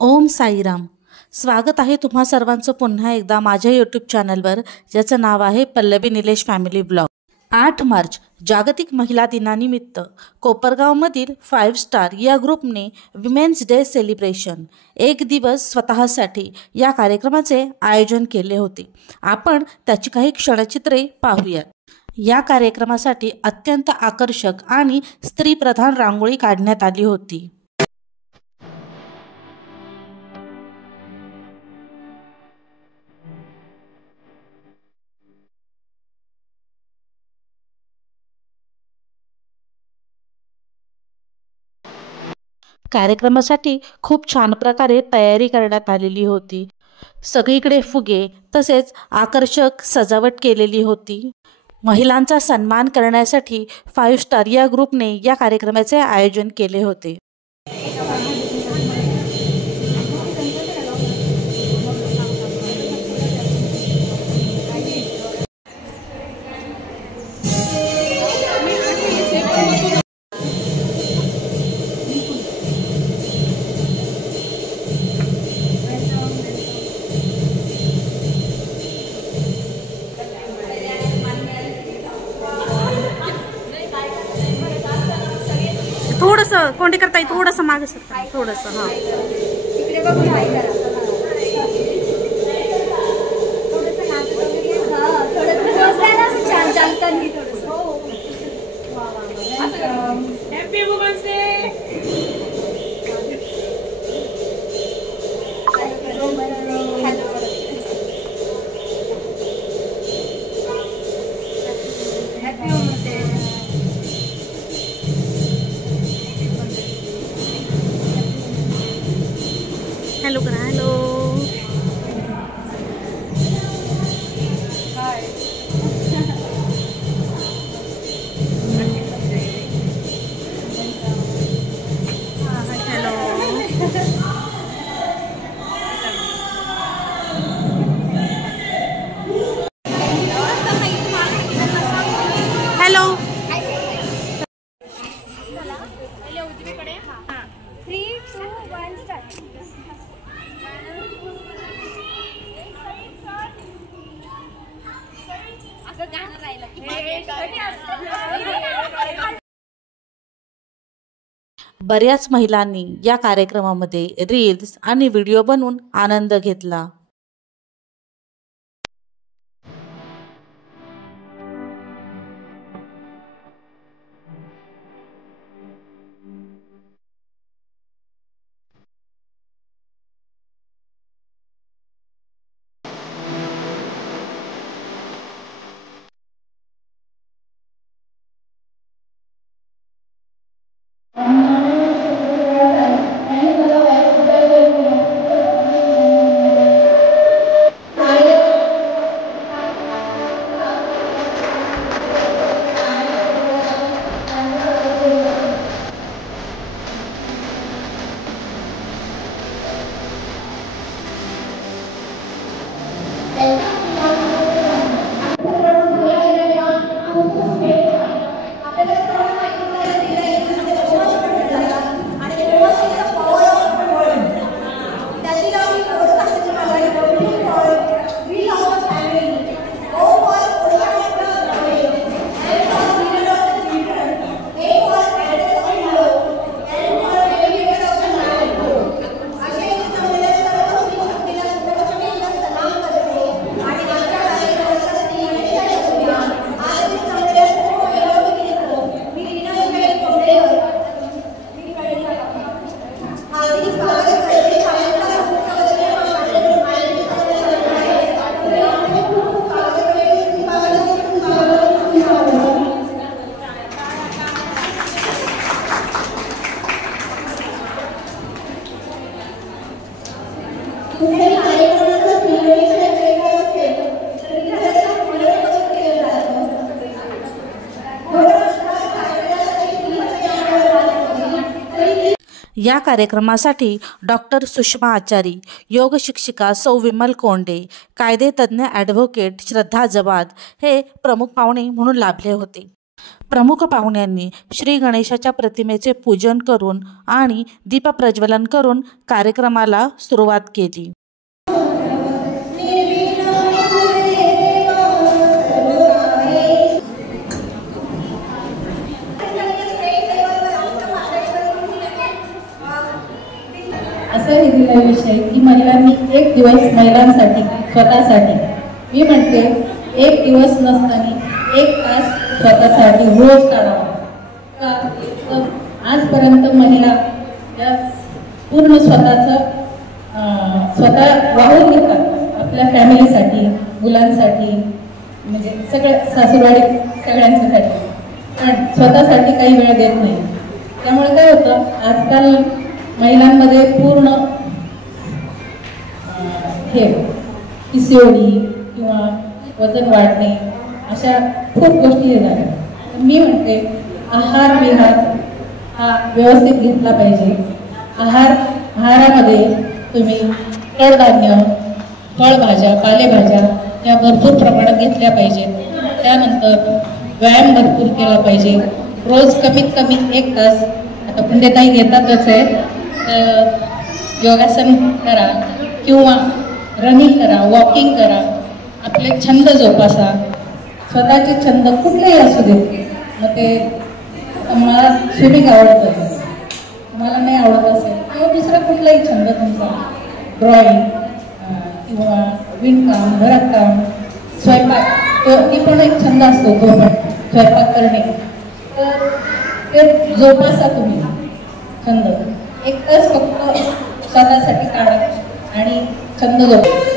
ओम साईराम। स्वागत आहे तुम्हा सर्वांचं पुन्हा एकदा माझ्या यूट्यूब चॅनलवर, ज्याचं नाव आहे पल्लवी निलेश फॅमिली ब्लॉग। 8 मार्च जागतिक महिला दिनानिमित्त कोपरगावमधील 5 स्टार या ग्रुपने विमेन्स डे सेलिब्रेशन एक दिवस स्वतःसाठी या कार्यक्रमाचे आयोजन केले होते। आपण त्याची काही क्षणचित्रे पाहूयात। या कार्यक्रमासाठी अत्यंत आकर्षक आणि स्त्रीप्रधान रांगोळी काढण्यात आली होती। कार्यक्रमासाठी खूप छान प्रकारे तयारी करण्यात आलेली होती। सगळीकडे फुगे तसेच आकर्षक सजावट केलेली होती। महिलांचा सन्मान करण्यासाठी 5 स्टार या ग्रुपने या कार्यक्रमाचे आयोजन केले होते। थोडंसं कोणते करताय, थोडंसं मागे सरका, थोडंसं हां तिकडे बघून हाय करा। थोडंसं नाच हां थोडंसं बसलाय ना छान चालताना थोडंसं हॅपी वुमन्स डे। हॅलो करा, हॅलो। हॅलो। 3, 2, 1 स्टार्ट। अगं गाणं राहिलं बऱ्याच महिलांनी या कार्यक्रमामध्ये रील्स आणि व्हिडिओ बनवून आनंद घेतला। या कार्यक्रमासाठी डॉक्टर सुषमा आचारी, योग शिक्षिका सौ विमल कोंडे, कायदेतज्ञ ॲडव्होकेट श्रद्धा जवाद हे प्रमुख पाहुणे म्हणून लाभले होते। प्रमुख पाहुण्यांनी श्री गणेशाच्या प्रतिमेचे पूजन करून आणि दीपप्रज्वलन करून कार्यक्रमाला सुरुवात केली. असं हे दिला विषय की महिलांनी एक दिवस महिलांसाठी स्वतःसाठी, मी म्हणते एक दिवस नसताना 1 तास स्वतःसाठी रोज काढावा. का तर आजपर्यंत महिला या पूर्ण स्वतः वाहून घेतात आपल्या फॅमिलीसाठी, मुलांसाठी, म्हणजे सासूरवाडी सगळ्यांच्यासाठी, पण स्वतःसाठी काही वेळ देत नाही. त्यामुळे काय होतं, आजकाल महिलांमध्ये पूर्ण हे PCOD किंवा वजन वाढणे अशा खूप गोष्टी येतात. मी म्हणते आहार विहार हा व्यवस्थित घेतला पाहिजे. आहारामध्ये तुम्ही कडधान्य, फळभाज्या, पालेभाज्या या भरपूर प्रमाणात घेतल्या पाहिजेत. त्यानंतर व्यायाम भरपूर केला पाहिजे. रोज कमीत कमी 1 तास, आता पुण्यताई घेतातच आहे, योगासन करा किंवा रनिंग करा, वॉकिंग करा, आपले छंद जोपासा. स्वतःचे छंद कुठलेही असू देत. मग ते मला स्विमिंग आवडतं, मला नाही आवडत असेल किंवा दुसरा कुठलाही छंद तुमचा, ड्रॉइंग किंवा विणकाम, भरतकाम, स्वयंपाक, ती पण एक छंद असतो, तो पण स्वयंपाक करणे. तर ते जोपासा तुम्ही छंद. 1 तास फक्त स्वतःसाठी काढा आणि छंद जोपासा.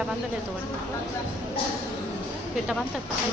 फेटा बांधायला येतो वाटतं. फेटा बांधतात काय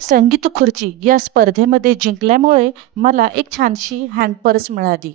संगीत खुर्ची या स्पर्धेमध्ये जिंकल्यामुळे मला एक छानशी हँड पर्स मिळाली.